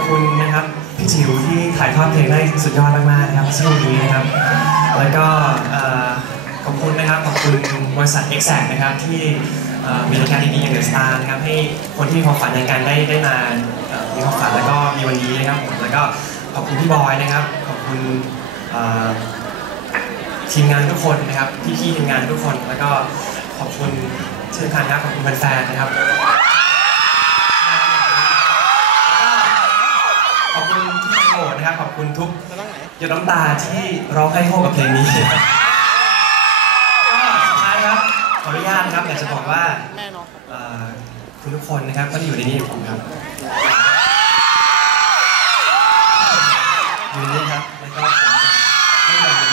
อบคุณนะครับพี่จิ๋วที่ถ่ายทอดเพลงได้สุดยอดมากๆนะครับสนุกนี้นะครับ แล้วก็ขอบคุณนะครับขอบคุณบริษัท e x a c t นะครับที่มีรายการดีๆอย่างเดอะสตาร์นะครับให้คนที่มีความฝันในการได้ได้มามีความฝันแล้วก็มีวันนี้นะครับแล้วก็ขอบคุณพี่บอยนะครับ ขอบคุณทีมงานทุกคนนะครับพี่ๆทีมงานทุกคน แล้วก็ขอบคุณเช่นกันครับขอบคุณแฟนๆนะครับ นะครับขอบคุณทุกหยดน้ำตาที่ร้องให้โฮกับเพลงนี้ก็สุดท้ายครับขออนุญาตนะครับอยากจะบอกว่าเอ่อคุณทุกคนนะครับก็ที่อยู่ในนี้กับผมครับอยู่ในนี้ครับแล้วก็ผม